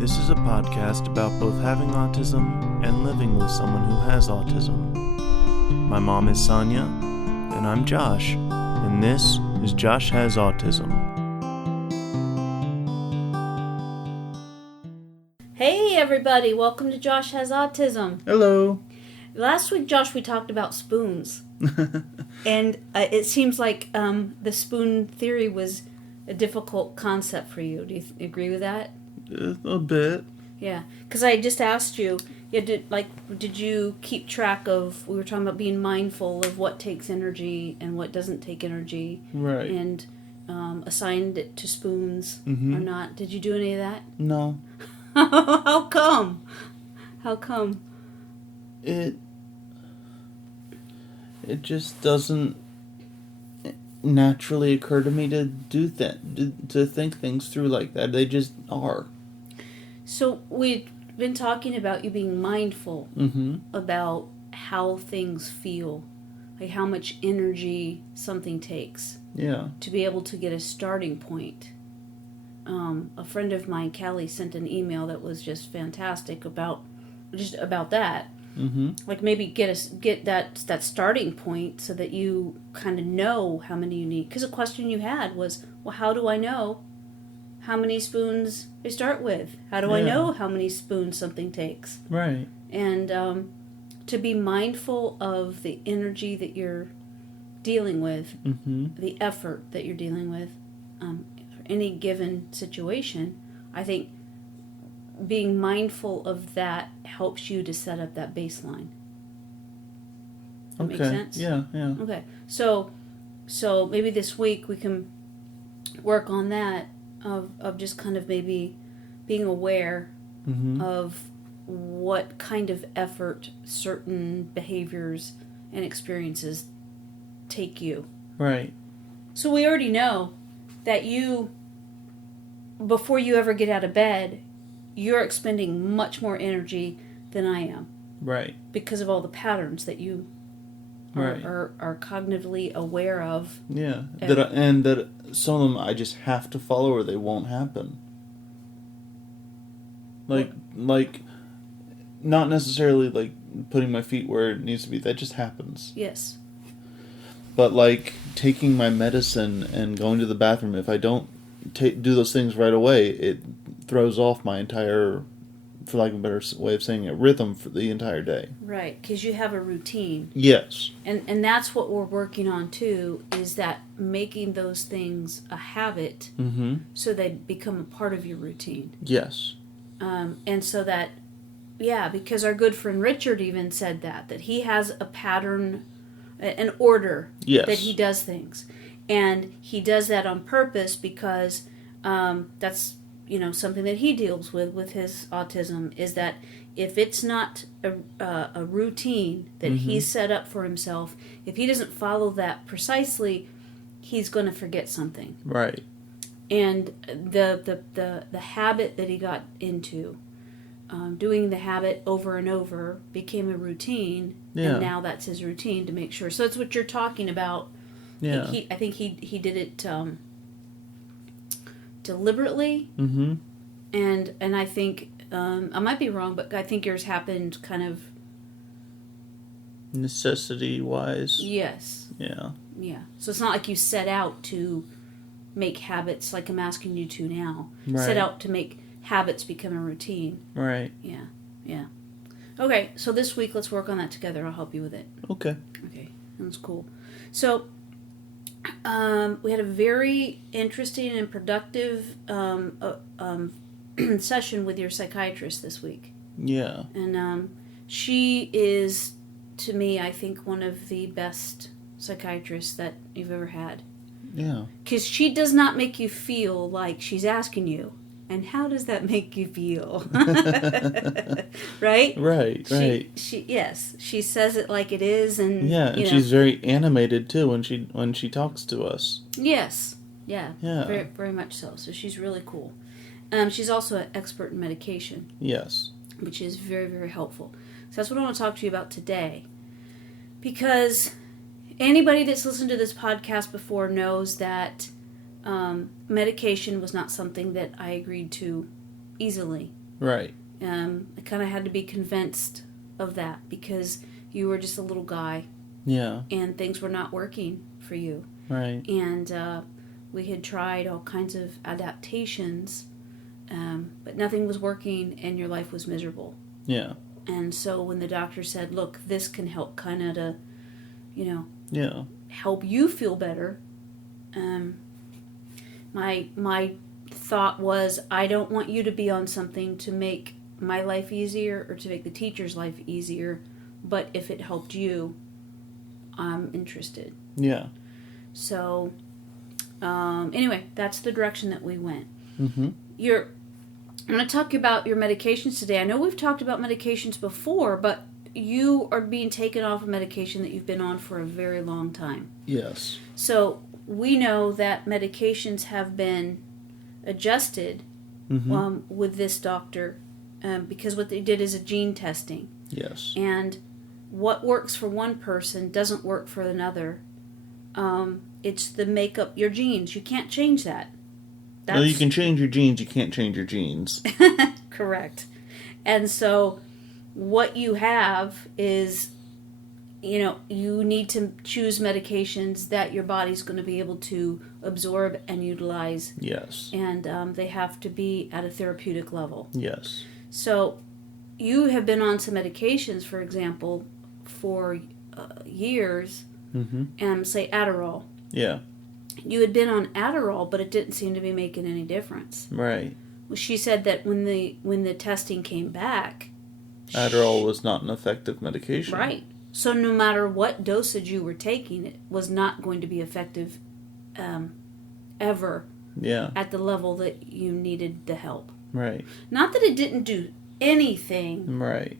This is a podcast about both having autism and living with someone who has autism. My mom is Sonya, and I'm Josh, and this is Josh Has Autism. Hey everybody, welcome to Josh Has Autism. Hello. Last week, Josh, we talked about spoons. And it seems like the spoon theory was a difficult concept for you. Do you agree with that? A bit. Yeah, because I just asked you, did you keep track of, we were talking about being mindful of what takes energy and what doesn't take energy. Right. And assigned it to spoons or not. Did you do any of that? No. How come? How come? It just doesn't naturally occur to me to do that, to think things through like that. They just are. So we've been talking about you being mindful about how things feel, like how much energy something takes. Yeah. To be able to get a starting point. A friend of mine, Callie, sent an email that was just fantastic about that. Like maybe get that starting point so that you kind of know how many you need. Because the question you had was, well, how do I know how many spoons I start with? How do I know how many spoons something takes? Right. And to be mindful of the energy that you're dealing with, the effort that you're dealing with, for any given situation, I think being mindful of that helps you to set up that baseline. That makes sense? Yeah. Okay. So maybe this week we can work on that of just kind of maybe being aware of what kind of effort certain behaviors and experiences take you. Right. So we already know that you, before you ever get out of bed, you're expending much more energy than I am. Right. Because of all the patterns that you are cognitively aware of. Yeah. That some of them I just have to follow or they won't happen. Like not necessarily like putting my feet where it needs to be. That just happens. Yes. But like taking my medicine and going to the bathroom, if I don't do those things right away, it throws off my entire, for lack of a better way of saying it, rhythm for the entire day. Right, because you have a routine. Yes. And that's what we're working on too, is that making those things a habit so they become a part of your routine. Yes. And so that, because our good friend Richard even said that he has a pattern, an order that he does things. And he does that on purpose because that's, something that he deals with his autism, is that if it's not a routine that he's set up for himself, if he doesn't follow that precisely, he's going to forget something. Right. And the habit that he got into, doing the habit over and over, became a routine, and now that's his routine to make sure. So that's what you're talking about. Yeah. I think he did it deliberately, and I think I might be wrong, but I think yours happened kind of necessity-wise. Yes. Yeah. Yeah. So it's not like you set out to make habits like I'm asking you to now. Right. Set out to make habits become a routine. Right. Yeah. Yeah. Okay. So this week, let's work on that together. I'll help you with it. Okay. That's cool. So. We had a very interesting and productive session with your psychiatrist this week. Yeah. And she is, to me, I think, one of the best psychiatrists that you've ever had. Yeah. Because she does not make you feel like she's asking you, and how does that make you feel? Right? Right. She says it like it is, and she's very animated too when she talks to us. Yes. Yeah. Very, very much so. So she's really cool. She's also an expert in medication. Yes. Which is very, very helpful. So that's what I want to talk to you about today. Because anybody that's listened to this podcast before knows that medication was not something that I agreed to easily. Right. I kind of had to be convinced of that because you were just a little guy. Yeah. And things were not working for you. Right. And we had tried all kinds of adaptations, but nothing was working and your life was miserable. Yeah. And so when the doctor said, look, this can help kind of to, Yeah. help you feel better, my thought was, I don't want you to be on something to make my life easier or to make the teacher's life easier, but if it helped you, I'm interested. Yeah. So, anyway, that's the direction that we went. Mm-hmm. I'm going to talk about your medications today. I know we've talked about medications before, but you are being taken off a medication that you've been on for a very long time. Yes. So, we know that medications have been adjusted with this doctor because what they did is a gene testing. Yes. And what works for one person doesn't work for another. It's the makeup, your genes. You can't change that. No, you can change your genes. You can't change your genes. Correct. And so what you have is, you need to choose medications that your body's going to be able to absorb and utilize. Yes. And they have to be at a therapeutic level. Yes. So you have been on some medications, for example, for years, and say Adderall. Yeah. You had been on Adderall, but it didn't seem to be making any difference. Right. Well, she said that when the testing came back, Adderall was not an effective medication. Right. So no matter what dosage you were taking, it was not going to be effective ever. Yeah. At the level that you needed the help. Right. Not that it didn't do anything. Right.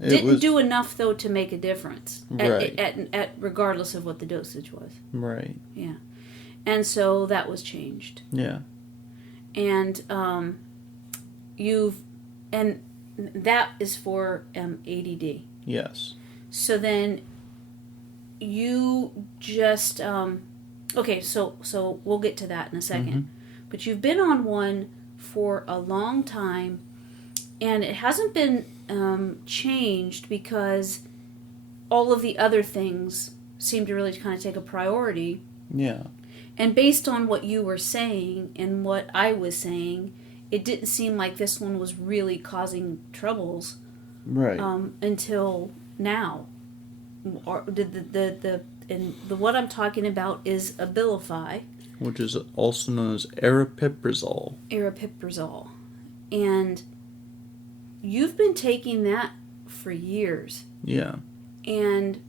Didn't do enough though to make a difference. Right. At regardless of what the dosage was. Right. Yeah. And so that was changed. Yeah. And that is for ADD. Yes. So then you just okay, so we'll get to that in a second. But you've been on one for a long time, and it hasn't been changed because all of the other things seem to really kind of take a priority. Yeah. And based on what you were saying and what I was saying, it didn't seem like this one was really causing troubles. Right. Until now. Or the what I'm talking about is Abilify, which is also known as aripiprazole. Aripiprazole. And you've been taking that for years. Yeah. And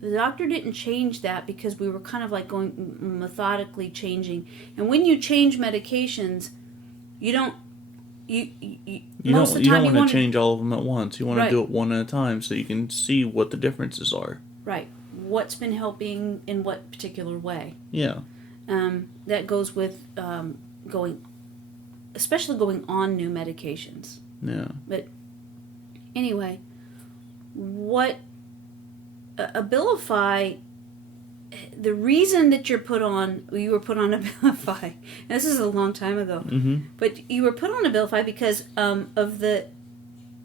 the doctor didn't change that because we were kind of like going methodically changing. And when you change medications, you don't want to change all of them at once. You want to do it one at a time so you can see what the differences are. Right. What's been helping in what particular way. Yeah. That goes with especially going on new medications. Yeah. But anyway, what Abilify, the reason that you were put on Abilify, and this is a long time ago, but you were put on Abilify because of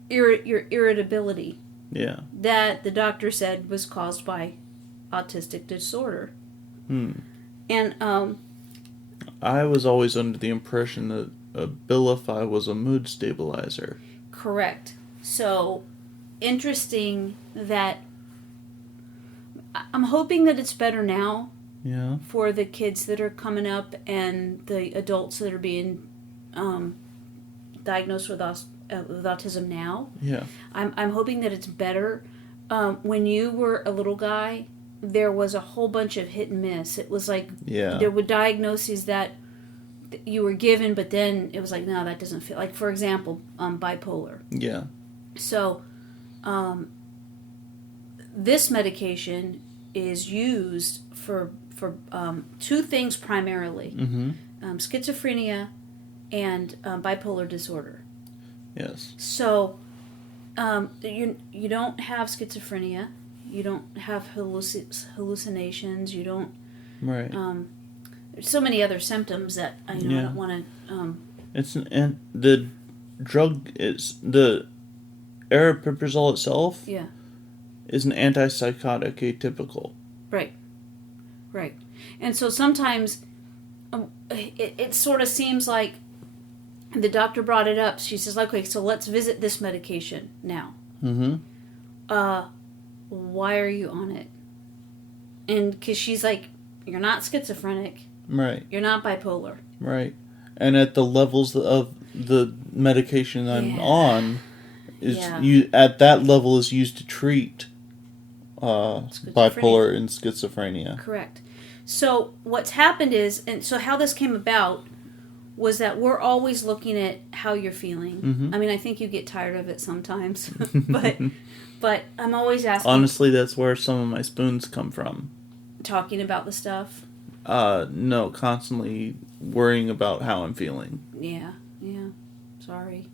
your irritability. Yeah. That the doctor said was caused by autistic disorder. And I was always under the impression that Abilify was a mood stabilizer. Correct. So, interesting that I'm hoping that it's better now. Yeah. For the kids that are coming up and the adults that are being diagnosed with autism now. Yeah. I'm hoping that it's better. When you were a little guy, there was a whole bunch of hit and miss. It was like there were diagnoses that you were given, but then it was like, no, that doesn't fit. Like, for example, bipolar. Yeah. So, this medication is used for two things primarily: schizophrenia and bipolar disorder. Yes. So, you don't have schizophrenia, you don't have hallucinations, you don't. Right. There's so many other symptoms that I don't want to. It's the drug is the aripiprazole itself Yeah. is an antipsychotic atypical. Right. Right. And so sometimes it sort of seems like the doctor brought it up. She says, okay, so let's visit this medication now. Mm-hmm. Why are you on it? And because she's like, you're not schizophrenic. Right. You're not bipolar. Right. And at the levels of the medication I'm on, is at that level is used to treat bipolar and schizophrenia. Correct. So what's happened is, and so how this came about was that we're always looking at how you're feeling. Mm-hmm. I mean, I think you get tired of it sometimes, but I'm always asking. Honestly, that's where some of my spoons come from. Talking about the stuff. No, constantly worrying about how I'm feeling. Yeah. Sorry.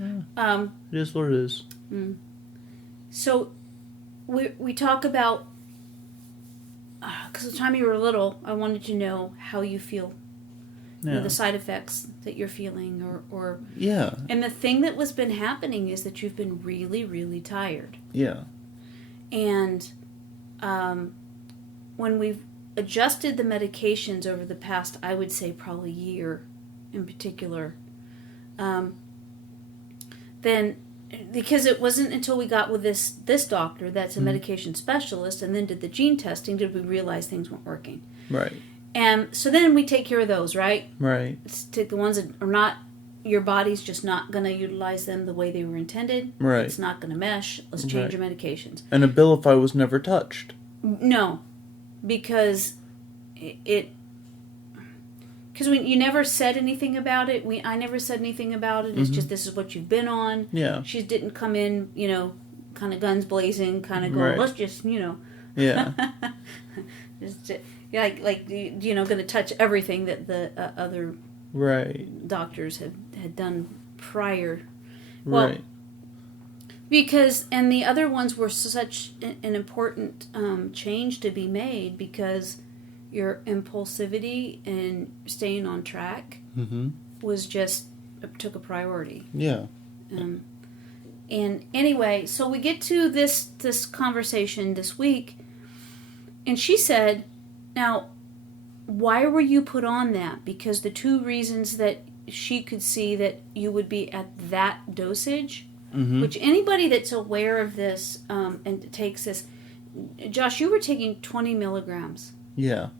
Yeah. It is what it is. So, we talk about, because the time you were little, I wanted to know how you feel. Yeah. You know, the side effects that you're feeling, or yeah. And the thing that was been happening is that you've been really, really tired. Yeah. And when we've adjusted the medications over the past, I would say probably year in particular, then, because it wasn't until we got with this doctor that's a medication specialist and then did the gene testing did we realize things weren't working. Right. And so then we take care of those, right? Right. Let's take the ones that are not, your body's just not going to utilize them the way they were intended. Right. It's not going to mesh. Let's change your medications. And Abilify was never touched. No, because because you never said anything about it. I never said anything about it. It's just, this is what you've been on. Yeah. She didn't come in, kind of guns blazing, kind of going, let's just, Yeah. just like going to touch everything that the other doctors had done prior. Well, Right. Because, and the other ones were such an important change to be made because your impulsivity and staying on track was just, took a priority. Yeah. And anyway, so we get to this conversation this week, and she said, now, why were you put on that? Because the two reasons that she could see that you would be at that dosage, which anybody that's aware of this and takes this, Josh, you were taking 20 milligrams. Yeah.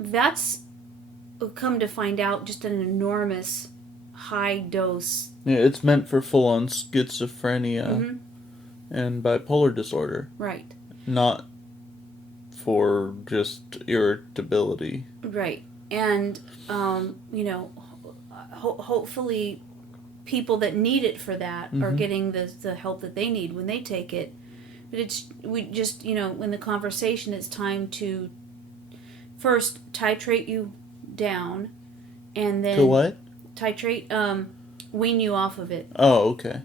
That's, come to find out, just an enormous high dose. Yeah, it's meant for full-on schizophrenia and bipolar disorder. Right. Not for just irritability. Right. And, hopefully people that need it for that are getting the help that they need when they take it. But in the conversation, it's time to first titrate you down, and then... To what? Titrate, wean you off of it. Oh, okay.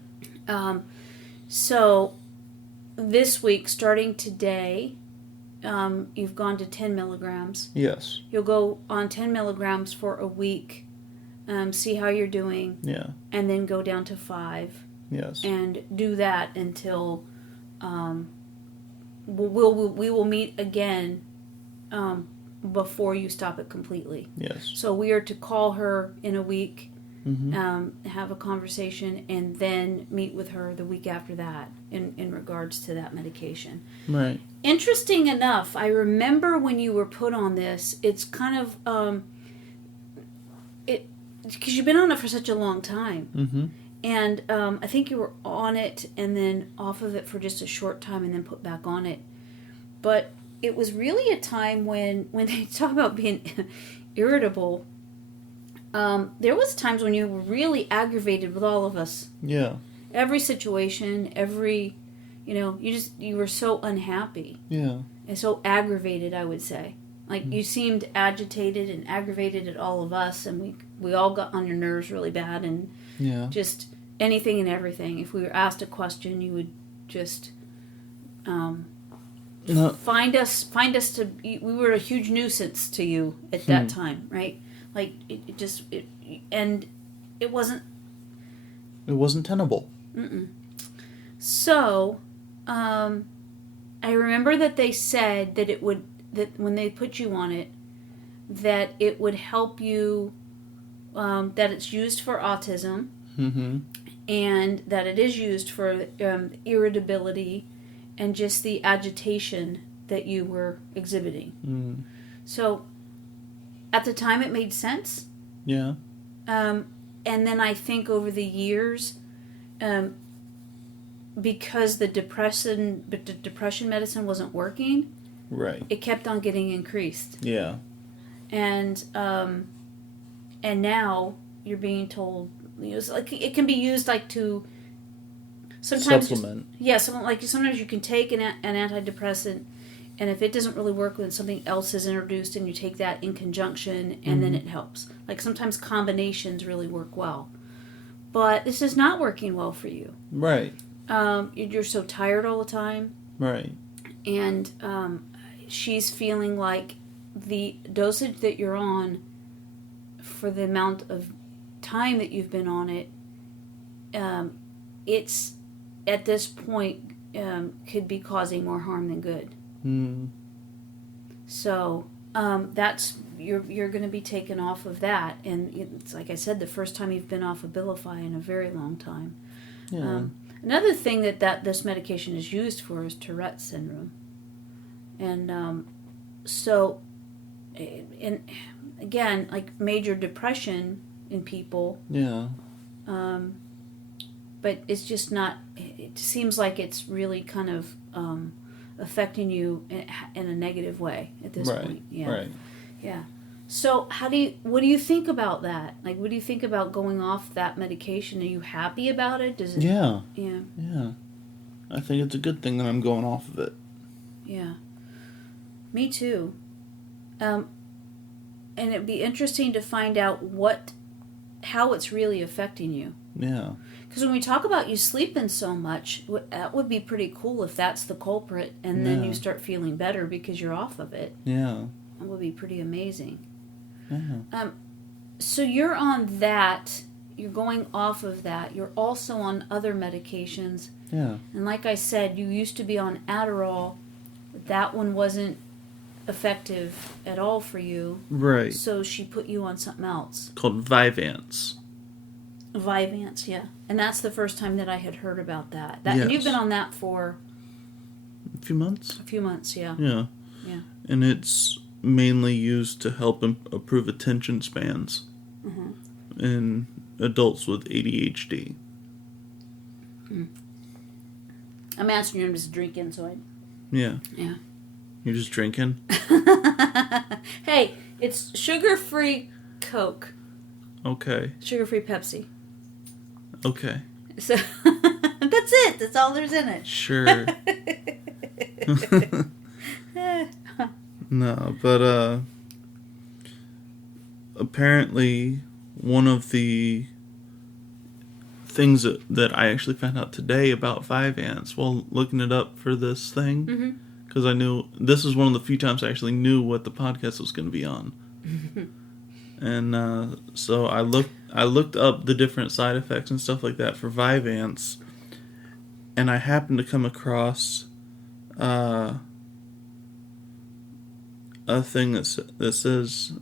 So, this week, starting today, you've gone to 10 milligrams. Yes. You'll go on 10 milligrams for a week, see how you're doing. Yeah. And then go down to 5. Yes. And do that until we will meet again before you stop it completely. Yes. So we are to call her in a week, have a conversation, and then meet with her the week after that in regards to that medication. Right. Interesting enough, I remember when you were put on this, it's kind of, because you've been on it for such a long time. And I think you were on it and then off of it for just a short time and then put back on it. But it was really a time when they talk about being irritable, there was times when you were really aggravated with all of us. Yeah. Every situation, you were so unhappy. Yeah. And so aggravated, I would say. Like, you seemed agitated and aggravated at all of us, and we all got on your nerves really bad, and just anything and everything. If we were asked a question, you would just find us to... We were a huge nuisance to you at that time, right? Like, and it wasn't. It wasn't tenable. Mm-mm. So, I remember that they said that that when they put you on it, that it would help you, that it's used for autism, Mm-hmm. and that it is used for irritability and just the agitation that you were exhibiting. Mm. So, at the time, it made sense. Yeah. And then I think over the years, because the depression medicine wasn't working, Right. it kept on getting increased. Yeah. And now you're being told, it's like it can be used like to sometimes Supplement. sometimes you can take an antidepressant, and if it doesn't really work, when something else is introduced, and you take that in conjunction, and then it helps. Like sometimes combinations really work well, but this is not working well for you. Right. You're so tired all the time, Right. and she's feeling like the dosage that you're on for the amount of time that you've been on it, it's at this point could be causing more harm than good. Mm. So that's you're going to be taken off of that, and it's like I said, the first time you've been off Abilify in a very long time. Yeah. Another thing that this medication is used for is Tourette syndrome, and so, and again, like major depression in people. Yeah. But it's just not. It seems like it's really kind of affecting you in a negative way at this point. Yeah. Right. Yeah. So what do you think about that? Like, what do you think about going off that medication? Are you happy about it? Does it? Yeah. Yeah. Yeah. I think it's a good thing that I'm going off of it. Yeah. Me too. And it'd be interesting to find out how it's really affecting you. Yeah. Because when we talk about you sleeping so much, that would be pretty cool if that's the culprit, and then Yeah. you start feeling better because you're off of it. Yeah. That would be pretty amazing. Yeah. So you're on that. You're going off of that. You're also on other medications. Yeah. And like I said, you used to be on Adderall. That one wasn't effective at all for you. Right. So she put you on something else. Called Vivance. Vivance, yeah. And that's the first time that I had heard about that. And Yes. you've been on that for A few months. a few months, yeah. Yeah. Yeah. And it's mainly used to help improve attention spans in adults with ADHD. I'm asking you, I'm just drinking, so I... Yeah. Yeah. You're just drinking? Hey, it's sugar-free Coke. Okay. Sugar-free Pepsi. Okay. So, that's it. That's all there's in it. Sure. No, but apparently one of the things that I actually found out today about Vivance while looking it up for this thing, because I knew this is one of the few times I actually knew what the podcast was going to be on. And so I looked up the different side effects and stuff like that for Vivance, and I happened to come across a thing that says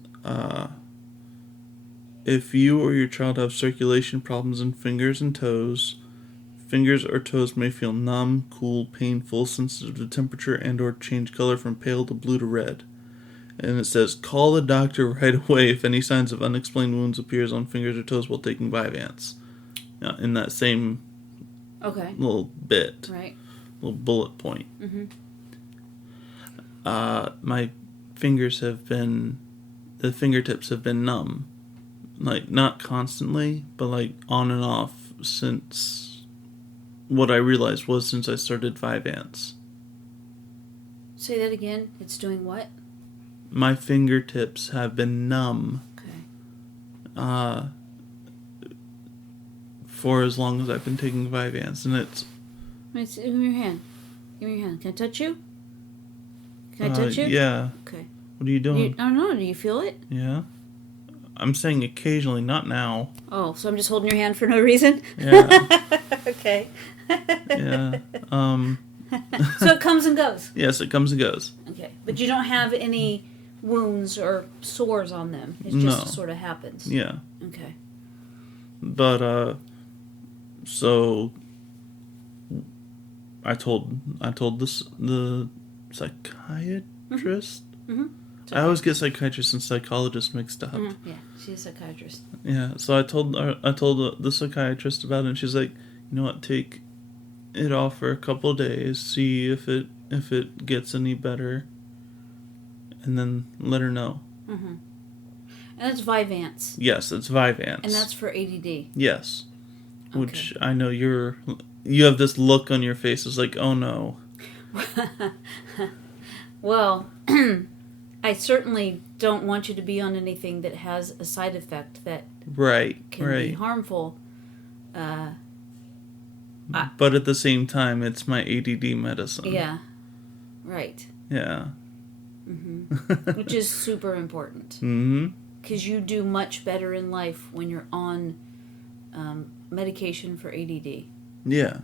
if you or your child have circulation problems in fingers and toes, fingers or toes may feel numb, cool, painful, sensitive to temperature, and or change color from pale to blue to red. And it says, call the doctor right away if any signs of unexplained wounds appears on fingers or toes while taking Vivance. In that same little bit. Right. Little bullet point. My the fingertips have been numb. Like, not constantly, but like on and off since what I realized was since I started Vivance. Say that again. It's doing what? My fingertips have been numb. Okay. For as long as I've been taking Vivance, and it's... Give me your hand. Give me your hand. Can I touch you? Can I touch you? Yeah. Okay. What are you doing? I don't know. Do you feel it? Yeah. I'm saying occasionally, not now. Oh, so I'm just holding your hand for no reason? Yeah. Okay. Yeah. So it comes and goes? Yes, it comes and goes. Okay. But you don't have any wounds or sores on them? It just sort of happens? Yeah. Okay. But, so I told the psychiatrist. Mm-hmm. I always get psychiatrist and psychologist mixed up. Mm-hmm. Yeah, she's a psychiatrist. Yeah, so I told the psychiatrist about it, and she's like, you know what, take it off for a couple of days, see if it gets any better, and then let her know. Mm-hmm. And that's Vyvanse. Yes, it's Vyvanse. And that's for ADD. Yes, okay. Which I know you have this look on your face. It's like, oh no. Well, I certainly don't want you to be on anything that has a side effect that can be harmful. But at the same time, it's my ADD medicine. Yeah, right. Yeah. Mm-hmm. Which is super important. Mm-hmm. Because you do much better in life when you're on medication for ADD. Yeah.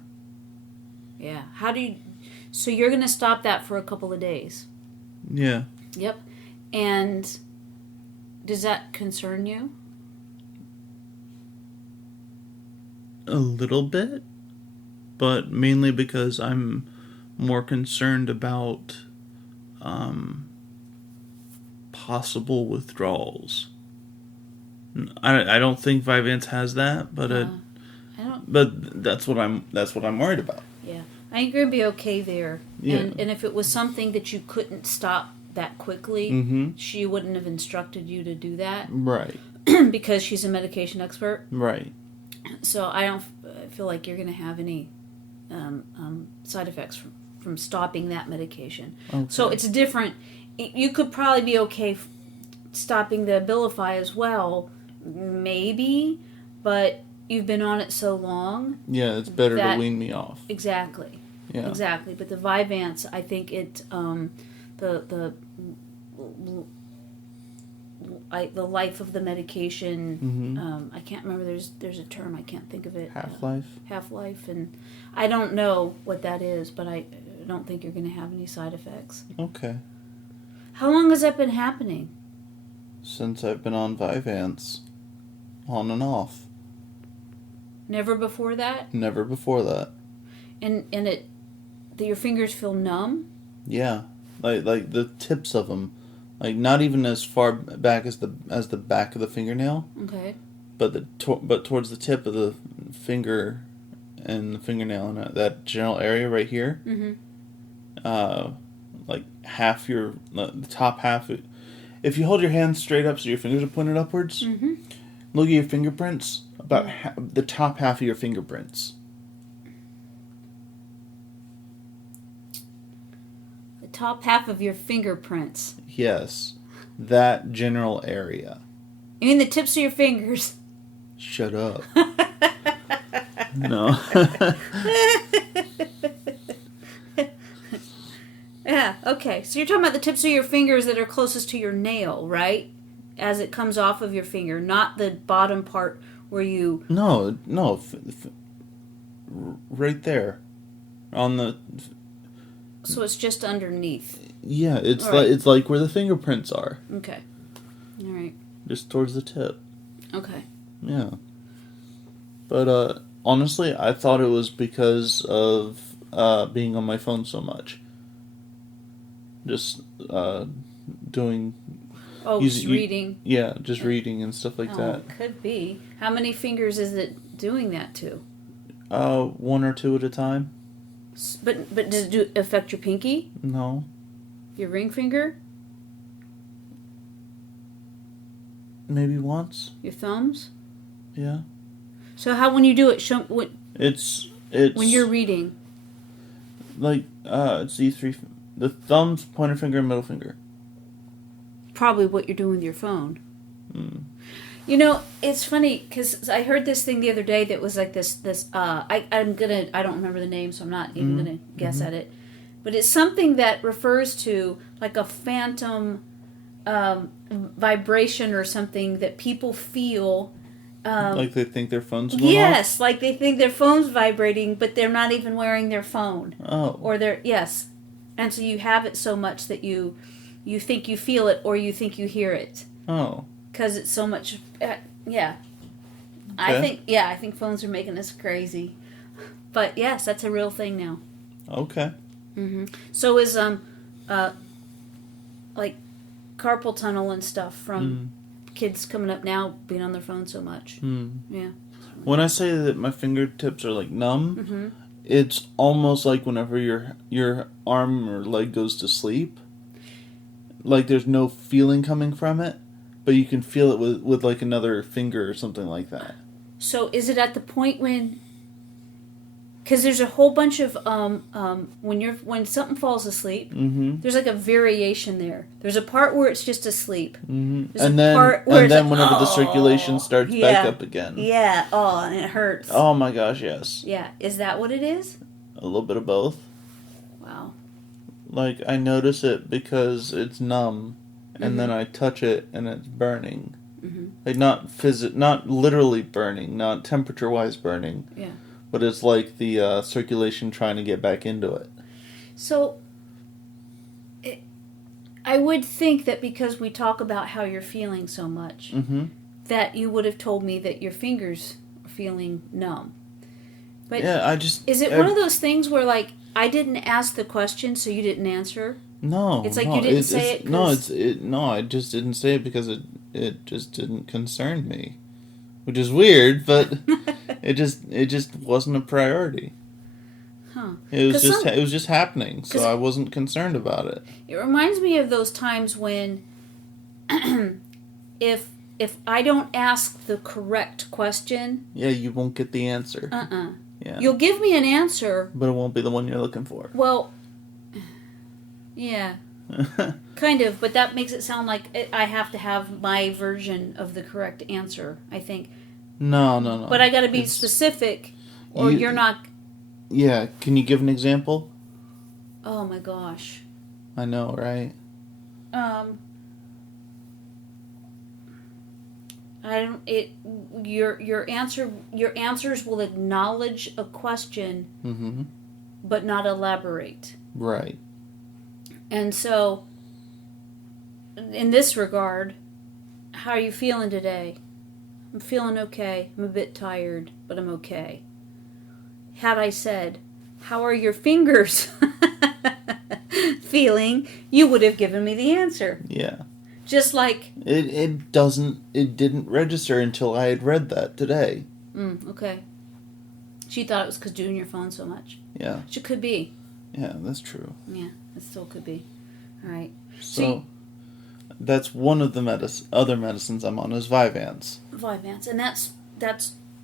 Yeah. So you're going to stop that for a couple of days? Yeah. Yep. And does that concern you? A little bit, but mainly because I'm more concerned about possible withdrawals. I don't think Vyvanse has that, but I don't. But that's what I'm worried about. Yeah, I think you're gonna be okay there. Yeah. And if it was something that you couldn't stop that quickly, mm-hmm. she wouldn't have instructed you to do that. Right. Because she's a medication expert. Right. So I don't feel like you're going to have any side effects from stopping that medication. Okay. So it's different. You could probably be okay stopping the Abilify as well, maybe, but you've been on it so long. Yeah, it's better to wean me off. Exactly. Yeah. Exactly. But the Vyvanse, I think it the life of the medication. Mm-hmm. I can't remember. There's a term, I can't think of it. Half-life, and I don't know what that is, but I don't think you're going to have any side effects. Okay. How long has that been happening? Since I've been on Vyvanse, on and off. Never before that? Never before that. And your fingers feel numb? Yeah, like the tips of them. Like not even as far back as the back of the fingernail. Okay. But towards the tip of the finger and the fingernail and that general area right here. Mm-hmm. Like the top half. If you hold your hands straight up so your fingers are pointed upwards, mm-hmm. look at your fingerprints. About the top half of your fingerprints. The top half of your fingerprints. Yes, that general area. You mean the tips of your fingers? Shut up. No. Yeah, okay. So you're talking about the tips of your fingers that are closest to your nail, right? As it comes off of your finger, not the bottom part where you... No. Right there. On the... So it's just underneath. Yeah, it's right. It's like where the fingerprints are. Okay. All right. Just towards the tip. Okay. Yeah. But honestly, I thought it was because of being on my phone so much. Just doing... Oh, just reading. Yeah, just reading and stuff like that. Could be. How many fingers is it doing that to? 1 or 2 at a time. But does it affect your pinky? No. Your ring finger? Maybe once. Your thumbs? Yeah. So how when you do it? It's when you're reading. Like it's these three: the thumbs, pointer finger, and middle finger. Probably what you're doing with your phone. Mm. You know, it's funny because I heard this thing the other day that was like this. I don't remember the name, so I'm not even mm-hmm. gonna guess mm-hmm. at it. But it's something that refers to like a phantom vibration or something that people feel. Like they think their phone's going off? Yes, like they think their phone's vibrating, but they're not even wearing their phone. Oh. Or yes. And so you have it so much that you think you feel it or you think you hear it. Oh. Because it's so much, yeah. Okay. I think phones are making us crazy. But yes, that's a real thing now. Okay. Mm-hmm. So is, like, carpal tunnel and stuff from kids coming up now being on their phone so much. Yeah. When I say that my fingertips are like numb, it's almost like whenever your arm or leg goes to sleep. Like there's no feeling coming from it, but you can feel it with like another finger or something like that. So is it at the point when? Because there's a whole bunch of when something falls asleep, there's like a variation there. There's a part where it's just asleep. And then whenever the circulation starts back up again. Yeah. Oh, and it hurts. Oh my gosh, yes. Yeah. Is that what it is? A little bit of both. Wow. Like I notice it because it's numb, and then I touch it and it's burning. Like not literally burning, not temperature-wise burning. Yeah. But it's like the circulation trying to get back into it. So, I would think that because we talk about how you're feeling so much, that you would have told me that your fingers are feeling numb. But yeah, is it one of those things where, like, I didn't ask the question, so you didn't answer? No. It's like you didn't say it? No, I just didn't say it because it just didn't concern me. Which is weird, but it just wasn't a priority. Huh. It was just happening, so I wasn't concerned about it. It reminds me of those times when if I don't ask the correct question, yeah, you won't get the answer. Yeah. You'll give me an answer, but it won't be the one you're looking for. Well, yeah. Kind of, but that makes it sound like I have to have my version of the correct answer, I think. No. But I gotta be specific, or you're not... Yeah, can you give an example? Oh my gosh. I know, right? I don't... Your answers will acknowledge a question, but not elaborate. Right. And so, in this regard, how are you feeling today? I'm feeling okay. I'm a bit tired, but I'm okay. Had I said, how are your fingers feeling, you would have given me the answer. Yeah. Just like... It didn't register until I had read that today. Okay. She thought it was because doing your phone so much. Yeah. Which it could be. Yeah, that's true. Yeah, it still could be. All right. So that's one of the other medicines I'm on is Vyvanse. Vyvanse, and that's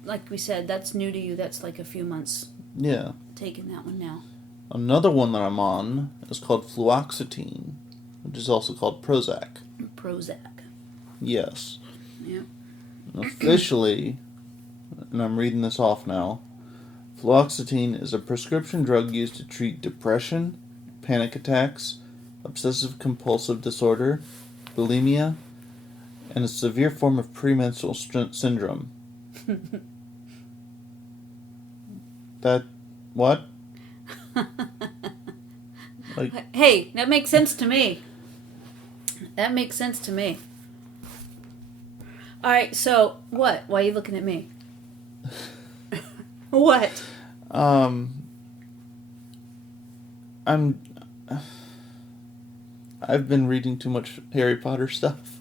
like we said, that's new to you. That's like a few months. Yeah. Taking that one now. Another one that I'm on is called fluoxetine, which is also called Prozac. Prozac. Yes. Yeah. Officially, and I'm reading this off now, fluoxetine is a prescription drug used to treat depression, panic attacks, obsessive-compulsive disorder, bulimia, and a severe form of premenstrual syndrome. What? Like, hey, that makes sense to me. All right, so what? Why are you looking at me? What? I've been reading too much Harry Potter stuff.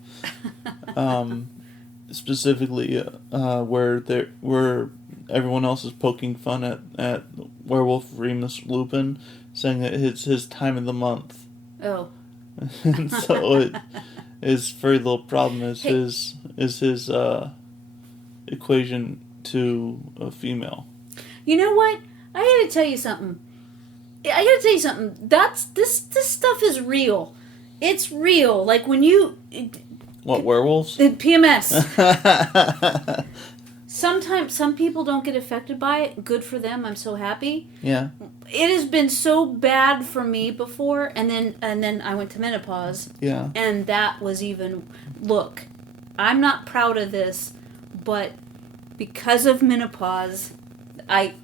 Specifically, where everyone else is poking fun at Werewolf Remus Lupin, saying that it's his time of the month. Oh. And so his very little problem is his equation to a female. You know what? I gotta tell you something. This stuff is real. It's real. Like when you... What, werewolves? PMS. sometimes some people don't get affected by it. Good for them. I'm so happy. Yeah. It has been so bad for me before, and then I went to menopause. Yeah. And that was even. Look, I'm not proud of this, but because of menopause, I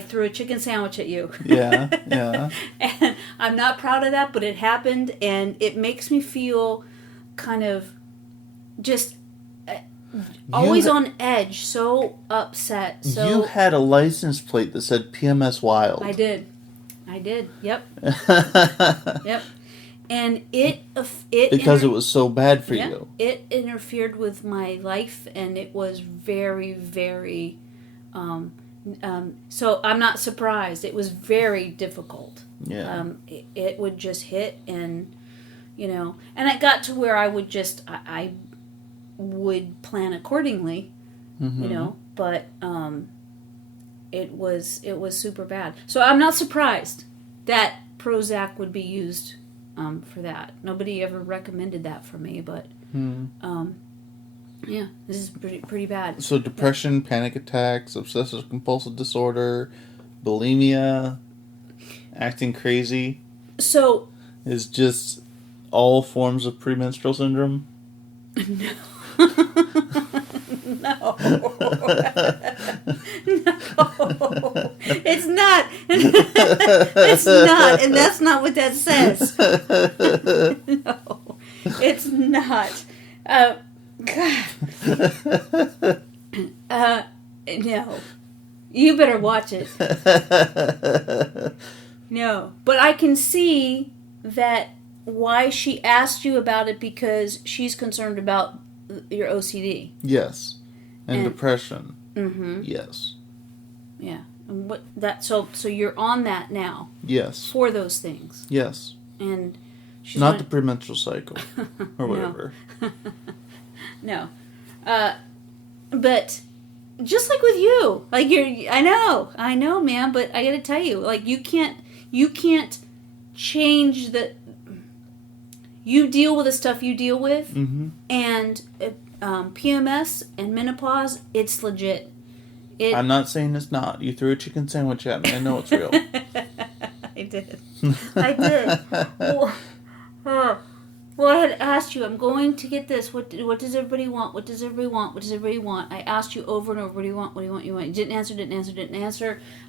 threw a chicken sandwich at you. Yeah. Yeah. And I'm not proud of that, but it happened, and it makes me feel kind of just always on edge, so upset. So you had a license plate that said PMS Wild. I did. Yep. Yep. And it because it was so bad for you. It interfered with my life, and it was very, very. So I'm not surprised. It was very difficult. Yeah. It would just hit, and and it got to where I would just I would plan accordingly, but it was super bad. So I'm not surprised that Prozac would be used for that. Nobody ever recommended that for me, but yeah, this is pretty bad. So depression, panic attacks, obsessive compulsive disorder, bulimia, acting crazy. So is just all forms of premenstrual syndrome? No. No. No. It's not. It's not. And that's not what that says. No. It's not. God. No. You better watch it. No. But I can see that why she asked you about it, because she's concerned about your OCD. Yes. And depression. Mm-hmm. Yes. Yeah. And so you're on that now. Yes. For those things. Yes. And she's not the premenstrual cycle or whatever. No. But just like with you, like I know, man, but I got to tell you, like you can't change you deal with the stuff you deal with, and PMS and menopause, it's legit. I'm not saying it's not. You threw a chicken sandwich at me. I know it's real. I did. Well, I had asked you, I'm going to get this. What does everybody want? What does everybody want? What does everybody want? I asked you over and over, what do you want? What do you want? You didn't answer.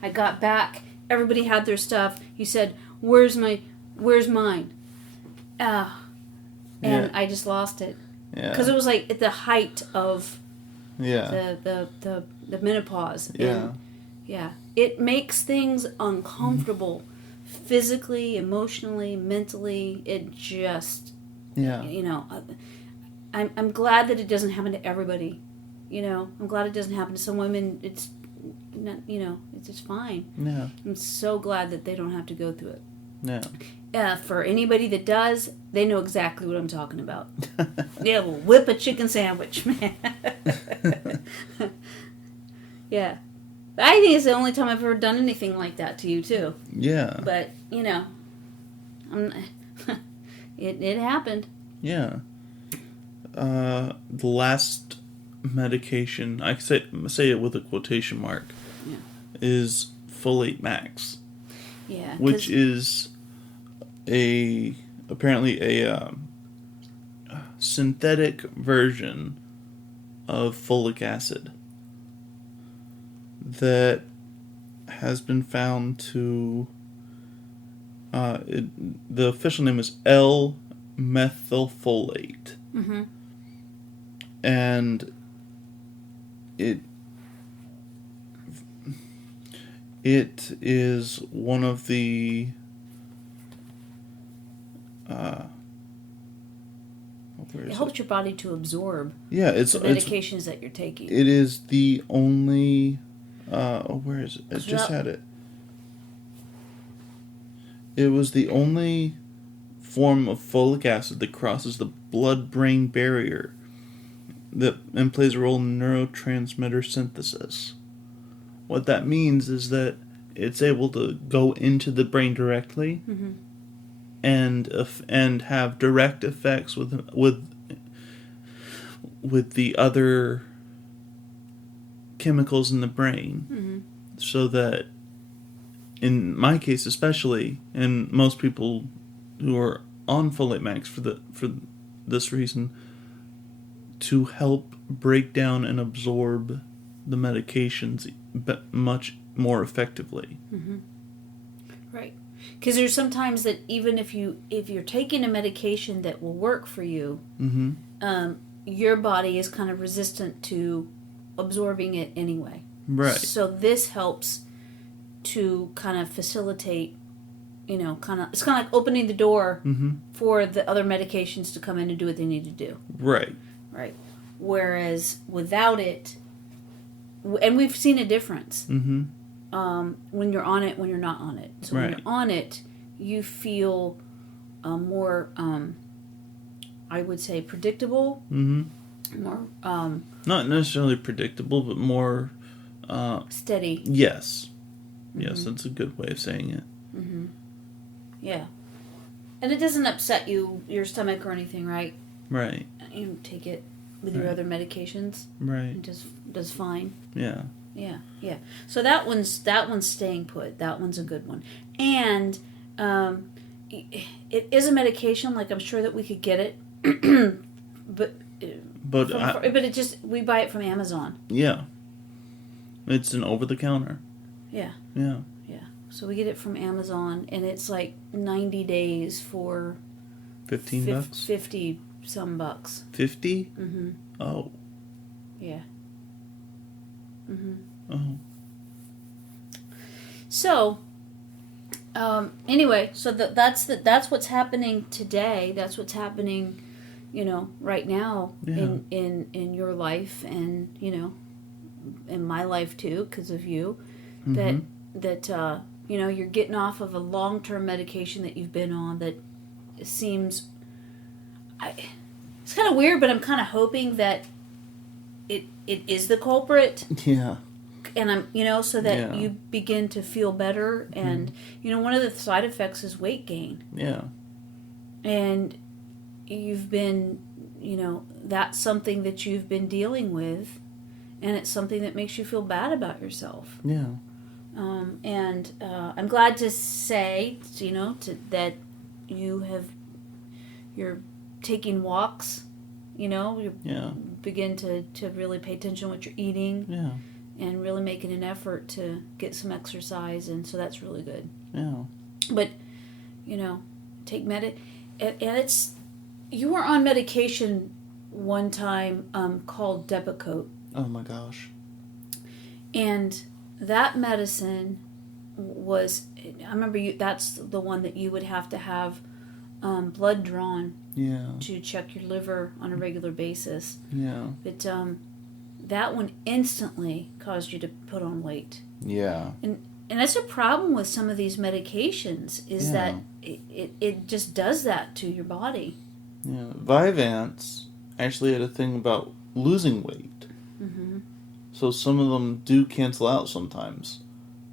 I got back. Everybody had their stuff. You said, where's mine? And I just lost it. Yeah. Because it was like at the height of the menopause. Yeah. And, yeah. It makes things uncomfortable. Physically, emotionally, mentally. It just... Yeah. I'm glad that it doesn't happen to everybody. I'm glad it doesn't happen to some women. It's not, it's just fine. Yeah. I'm so glad that they don't have to go through it. Yeah. For anybody that does, they know exactly what I'm talking about. Yeah, we'll whip a chicken sandwich, man. Yeah. I think it's the only time I've ever done anything like that to you, too. Yeah. But, it happened. Yeah. The last medication, I say it with a quotation mark, is Folate Max. Yeah. Which is apparently a synthetic version of folic acid that has been found to the official name is L-methylfolate. Mm-hmm. And it is one of the it helps your body to absorb the medications that you're taking. It is the only where is it? I just had it. It was the only form of folic acid that crosses the blood-brain barrier and plays a role in neurotransmitter synthesis. What that means is that it's able to go into the brain directly, and have direct effects with the other chemicals in the brain, so that, in my case especially, and most people who are on folate max for this reason, to help break down and absorb the medications much more effectively. Right. Because there's sometimes that even if you're taking a medication that will work for you, your body is kind of resistant to absorbing it anyway. Right. So this helps to kind of facilitate, it's kind of like opening the door for the other medications to come in and do what they need to do. Right. Right. Whereas without it, and we've seen a difference when you're on it, when you're not on it. So when you're on it, you feel more, I would say, predictable. More. Not necessarily predictable, but more steady. Yes. Yes, that's a good way of saying it. Yeah. And it doesn't upset your stomach or anything, right? Right. You take it with your other medications. Right. It does fine. Yeah. Yeah. So that one's staying put. That one's a good one. And it is a medication. Like, I'm sure that we could get it, but it just, we buy it from Amazon. Yeah. It's an over the counter. Yeah. Yeah. Yeah. So we get it from Amazon, and it's like 90 days for $15. 50 some bucks. 50? Oh. Yeah. Oh. So, anyway, so that's what's happening today. That's what's happening, right now in your life, and in my life too, because of you. That you're getting off of a long-term medication that you've been on that seems. It's kind of weird, but I'm kind of hoping that it is the culprit. Yeah. And I'm, so that you begin to feel better. And, one of the side effects is weight gain. Yeah. And you've been, that's something that you've been dealing with. And it's something that makes you feel bad about yourself. Yeah. And I'm glad to say, that you're taking walks, you begin to really pay attention to what you're eating. Yeah. And really making an effort to get some exercise, and so that's really good. Yeah. But, take and it's, you were on medication one time called Depakote. Oh my gosh. And that medicine was, I remember that's the one that you would have to have blood drawn to check your liver on a regular basis. Yeah. But that one instantly caused you to put on weight. Yeah. And that's a problem with some of these medications, is that it just does that to your body. Yeah. Vyvanse actually had a thing about losing weight. So some of them do cancel out sometimes.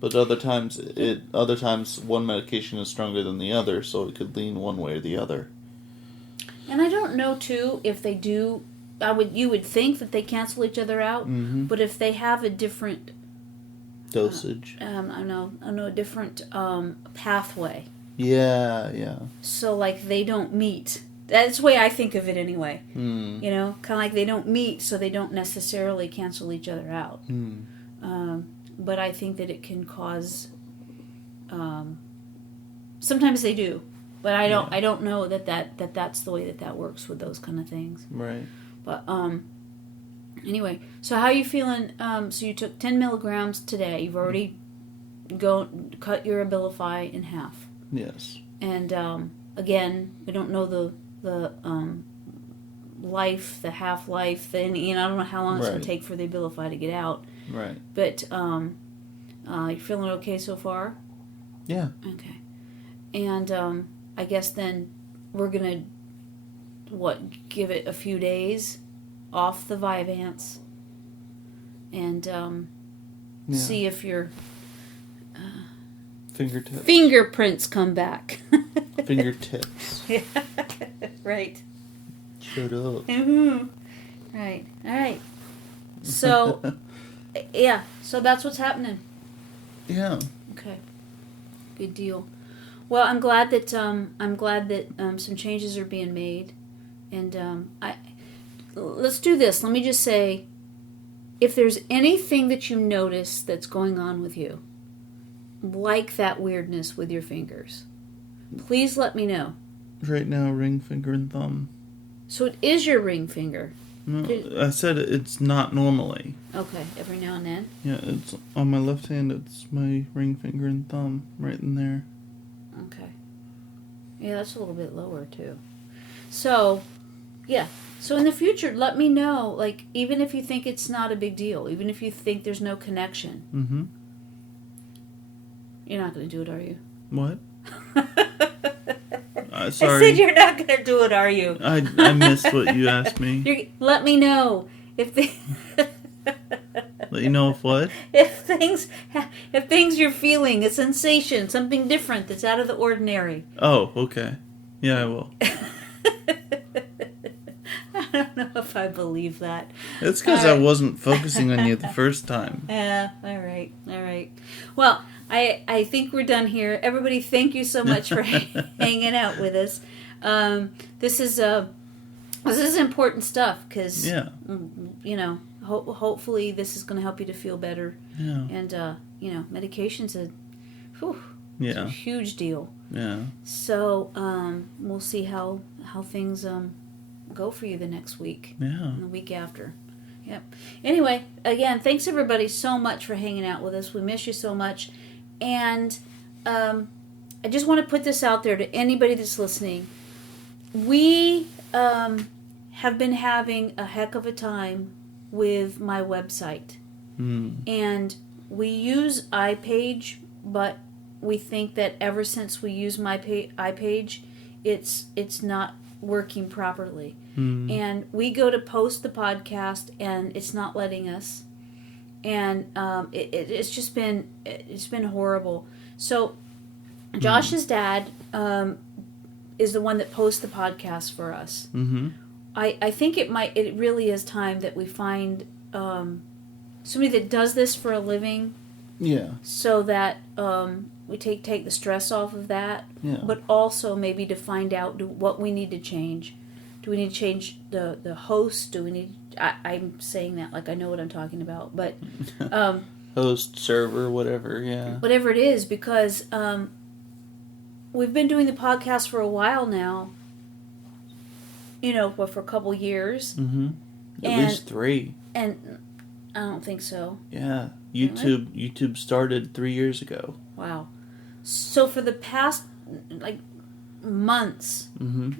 But other times one medication is stronger than the other, so it could lean one way or the other. And I don't know too if they do. You would think that they cancel each other out, but if they have a different dosage, I know a different pathway. Yeah. So like they don't meet. That's the way I think of it anyway. Kind of like they don't meet, so they don't necessarily cancel each other out. But I think that it can cause. Sometimes they do, but I don't. I don't know that's the way that works with those kind of things. Right. But anyway, so how are you feeling? So you took 10 milligrams today. You've already cut your Abilify in half. Yes. And again, we don't know the half-life thing. I don't know how long it's going to take for the Abilify to get out. Right. But you're feeling okay so far? Yeah. Okay. And I guess then we're going to, give it a few days off the Vyvanse and see if your fingerprints come back. Fingertips. Yeah. Right. Shut up. Mm-hmm. Right. All right. So, yeah, so that's what's happening. Yeah. Okay, good deal. Well, I'm glad that some changes are being made, and let's do this. Let me just say, if there's anything that you notice that's going on with you, like that weirdness with your fingers, please let me know. Right now, ring finger and thumb. So it is your ring finger. No, I said it's not normally. Okay, every now and then. Yeah, it's on my left hand. It's my ring finger and thumb, right in there. Okay. Yeah, that's a little bit lower too. So, yeah. So in the future, let me know. Like, even if you think it's not a big deal, even if you think there's no connection. Mm-hmm. You're not going to do it, are you? What? I Sorry. said you're not going to do it, are you? I missed what you asked me. Let me know if they. Let you know if what? If things you're feeling, a sensation, something different that's out of the ordinary. Oh, okay. Yeah, I will. I don't know if I believe that. It's because I wasn't focusing on you the first time. Yeah, all right. Well, I think we're done here. Everybody, thank you so much for hanging out with us. This is important stuff because, hopefully this is going to help you to feel better. Yeah. And, medication's a huge deal. Yeah. So we'll see how things go for you the next week. Yeah. And the week after. Yep. Anyway, again, thanks everybody so much for hanging out with us. We miss you so much. And I just want to put this out there to anybody that's listening. We have been having a heck of a time with my website. And we use iPage, but we think that ever since we use my iPage, it's not working properly. And we go to post the podcast and it's not letting us. And it's been horrible. So Josh's dad is the one that posts the podcast for us. Mm-hmm. I think it really is time that we find somebody that does this for a living. Yeah. So that we take the stress off of that. Yeah. But also maybe to find out what we need to change. Do we need to change the host? Do we need... I'm saying that like I know what I'm talking about. But... host, server, whatever, yeah. Whatever it is, because we've been doing the podcast for a while now. For a couple years. Mm-hmm. At least 3. And I don't think so. Yeah. YouTube started 3 years ago. Wow. So for the past, months... Mm-hmm.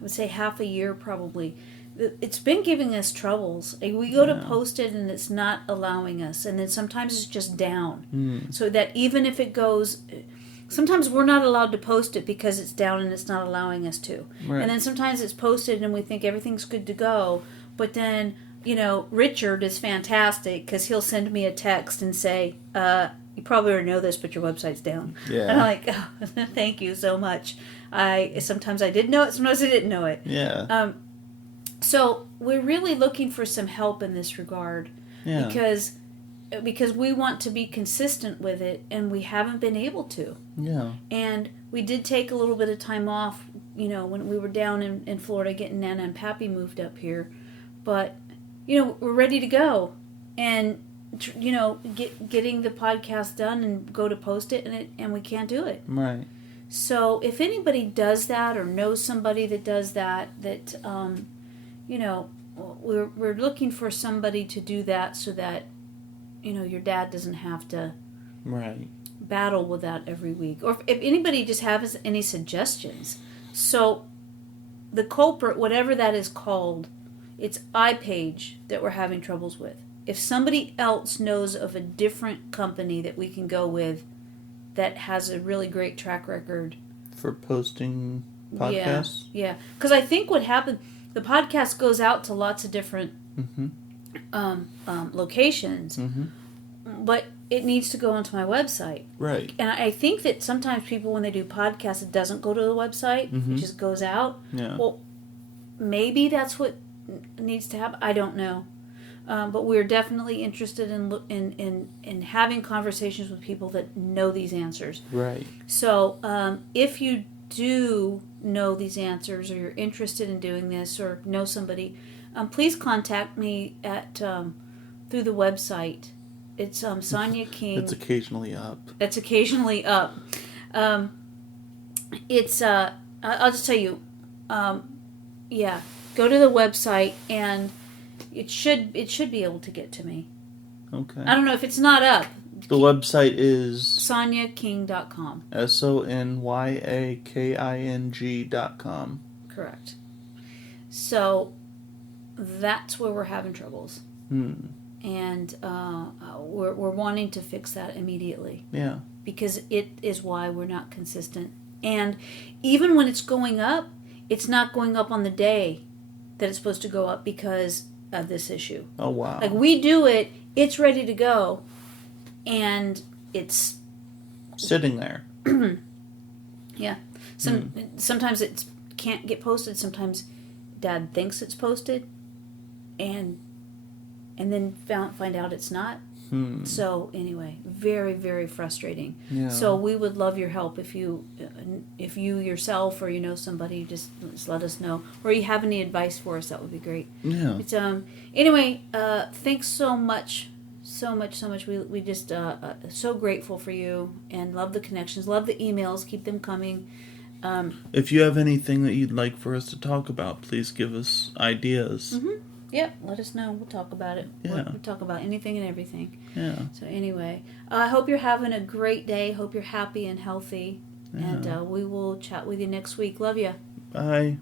I would say half a year probably. It's been giving us troubles. We go to post it and it's not allowing us. And then sometimes it's just down. So that even if it goes... Sometimes we're not allowed to post it because it's down and it's not allowing us to. Right. And then sometimes it's posted and we think everything's good to go. But then, Richard is fantastic because he'll send me a text and say... you probably already know this, but your website's down. Yeah. And I'm like, oh, thank you so much. Sometimes I did know it, sometimes I didn't know it. Yeah. So we're really looking for some help in this regard. Yeah. Because we want to be consistent with it, and we haven't been able to. Yeah. And we did take a little bit of time off, when we were down in Florida getting Nana and Pappy moved up here. But, we're ready to go. And... getting the podcast done and go to post it and we can't do it. Right. So if anybody does that or knows somebody that does that, we're looking for somebody to do that so that, your dad doesn't have to battle with that every week. Or if anybody just has any suggestions. So the culprit, whatever that is called, it's iPage that we're having troubles with. If somebody else knows of a different company that we can go with that has a really great track record. For posting podcasts? Yeah. Because I think what happened, the podcast goes out to lots of different locations, but it needs to go onto my website. Right. And I think that sometimes people, when they do podcasts, it doesn't go to the website. It just goes out. Yeah. Well, maybe that's what needs to happen. I don't know. But we're definitely interested in having conversations with people that know these answers. Right. So if you do know these answers, or you're interested in doing this, or know somebody, please contact me at through the website. It's Sonya King. It's occasionally up. It's occasionally up. It's I'll just tell you, yeah. Go to the website and it should be able to get to me. Okay. I don't know if it's not up. The website is SonyaKing.com. SonyaKing.com. Correct. So that's where we're having troubles. And we're wanting to fix that immediately. Yeah. Because it is why we're not consistent. And even when it's going up, it's not going up on the day that it's supposed to go up because of this issue. Oh, wow. Like, we do it, it's ready to go, and it's sitting there. Yeah. Sometimes it can't get posted. Sometimes Dad thinks it's posted, and then find out it's not. So anyway, very, very frustrating. Yeah. So we would love your help if you yourself, or you know somebody, just let us know, or you have any advice for us. That would be great. Yeah. It's anyway. Thanks so much. We just so grateful for you, and love the connections, love the emails. Keep them coming. If you have anything that you'd like for us to talk about, please give us ideas. Yep, let us know. We'll talk about it. Yeah. We'll talk about anything and everything. Yeah. So anyway, I hope you're having a great day. Hope you're happy and healthy. Yeah. And we will chat with you next week. Love you. Bye.